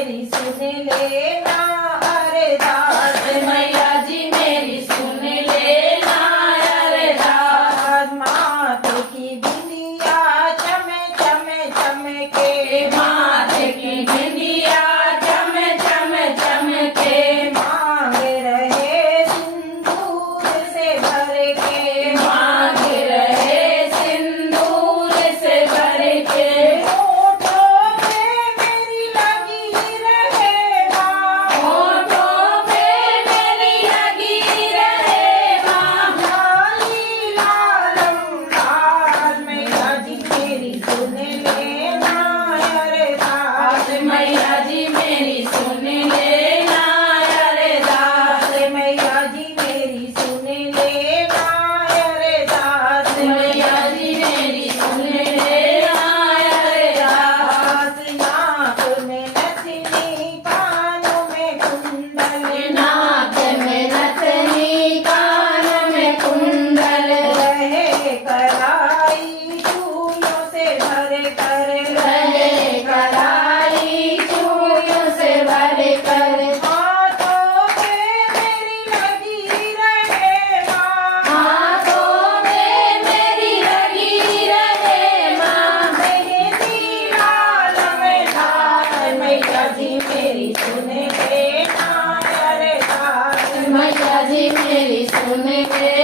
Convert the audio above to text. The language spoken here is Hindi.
मेरी सुन लेना अरदास, मैया जी मेरी सुन लेना अरदास। माथे की बिंदिया चमे चमे चमके, माथे की बिंदिया चम चम चमके, मांग रहे सिंदूर से भर के, मांग रहे सिंदूर से भर के। होठों पे मेरी लगी रहे माँ, होठों पे मेरी लगी रहे माँ। लाली लालम लाल, मैया जी मेरी सुन लेना अरदास, मैया जी मेरी सुन लेना अरदास। मैया जी मेरी सुन लेना अरदास, मैया जी मेरी सुन लेना अरदास। नाक में नथनी कानों में कुंडल, नाक में नथनी कान में कुंडल, रहे कराई चूड़ियों से भर कर, रहे कलाई चूड़ियों से भर कर। हाथों में मेरी लगी रहे माँ, हाथों में मेरी लगी रहे माँ। मेहंदी लाल में लाल, मैया जी मेरी सुन लेना अरदास, मैया जी मेरी सुन ले